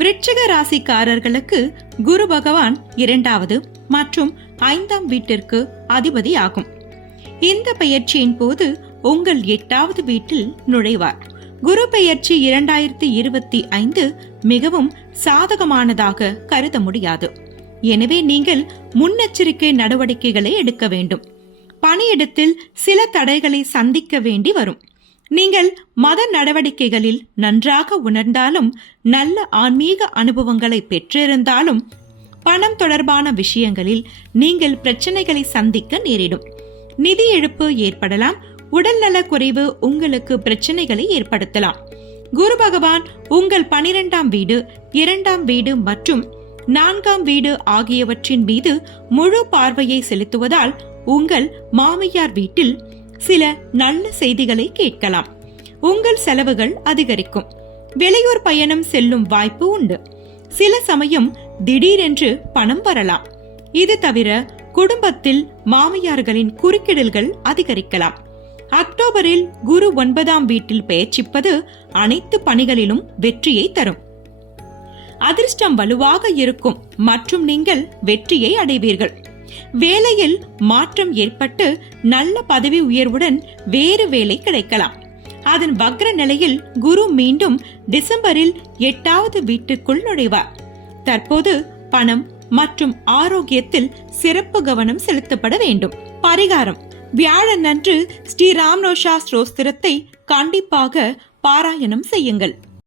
விருச்சிக ராசிக்காரர்களுக்கு குரு பகவான் 2வது மற்றும் 5ஆம் வீட்டிற்கு அதிபதி ஆகும். இந்த பெயர்ச்சியின் போது உங்கள் 8வது வீட்டில் நுழைவார். குரு பெயர்ச்சி 2025 மிகவும் சாதகமானதாக கருத முடியாது. எனவே நீங்கள் முன்னெச்சரிக்கை நடவடிக்கைகளை எடுக்க வேண்டும். பணியிடத்தில் சில தடைகளை சந்திக்க வேண்டி வரும். நீங்கள் மத நடவடிக்கைகளில் நன்றாக உணர்ந்தாலும், நல்ல ஆன்மீக அனுபவங்களை பெற்றிருந்தாலும், பணம் தொடர்பான விஷயங்களில் நீங்கள் பிரச்சனைகளை சந்திக்க நேரிடும். நிதி இழப்பு ஏற்படலாம். உடல்நல குறைவு உங்களுக்கு பிரச்சனைகளை ஏற்படுத்தலாம். குரு பகவான் உங்கள் 12ஆம் வீடு, 2ஆம் வீடு மற்றும் 4ஆம் வீடு ஆகியவற்றின் மீது முழு பார்வையை செலுத்துவதால் உங்கள் மாமியார் வீட்டில் சில நல்ல செய்திகளை கேட்கலாம். உங்கள் செலவுகள் அதிகரிக்கும். வெளியூர் பயணம் செல்லும் வாய்ப்பு உண்டு. சில சமயம் திடீரென்று பணம் வரலாம். இது தவிர குடும்பத்தில் மாமியார்களின் குறுக்கிடல்கள் அதிகரிக்கலாம். அக்டோபரில் குரு 9ஆம் வீட்டில் பெயர்ச்சிப்பது அனைத்து பணிகளிலும் வெற்றியை தரும். அதிர்ஷ்டம் வலுவாக இருக்கும் மற்றும் நீங்கள் வெற்றியை அடைவீர்கள். வேலையில் மாற்றம் ஏற்பட்டு நல்ல பதவி உயர்வுடன் வேறு வேலை கிடைக்கலாம். அதன் வக்ர நிலையில் குரு மீண்டும் டிசம்பரில் 8வது வீட்டுக்குள் நுழைவார். தற்போது பணம் மற்றும் ஆரோக்கியத்தில் சிறப்பு கவனம் செலுத்தப்பட வேண்டும். பரிகாரம்: வியாழன் அன்று ஸ்ரீ ராம்ரோஷா ஸ்தோத்திரத்தை கண்டிப்பாக பாராயணம் செய்யுங்கள்.